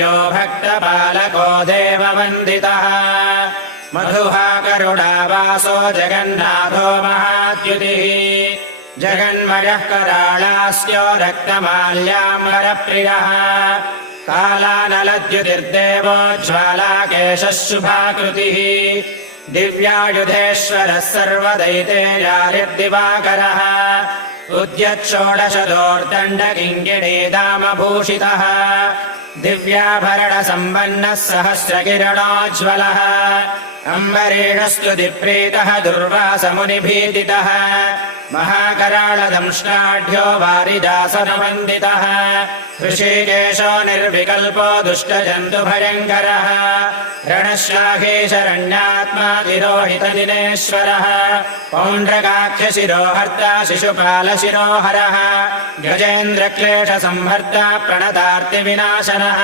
यो भक्तपालको देववन्दितः मधुहा करुणावासो जगन्नाथो महाद्युतिः जगन्मयः कराळास्यो रक्तमाल्याम्बरप्रियः कालानलद्युतिर्देवो ज्वालाकेशः शुभाकृतिः दिव्यायुधेश्वरः सर्वदैतेयारिर्दिवाकरः उद्यच्छोडशदोर्दण्डकिङ्किणीदामभूषितः दिव्याभरणसम्पन्नः सहस्रकिरणोज्ज्वलः अम्बरीषस्तुतिप्रीतः दुर्वासमुनिभीतितः महाकराळदंष्ट्राढ्यो वारिजासनवन्दितः ऋषिकेशो निर्विकल्पो दुष्टजन्तुभयङ्करः रणश्लाघेशरण्यात्मातिरोहितदिनेश्वरः पौण्ड्रकाक्षशिरोहर्ता शिशुपालशिरोहरः गजेन्द्रक्लेशसंहर्ता प्रणतार्तिविनाशनः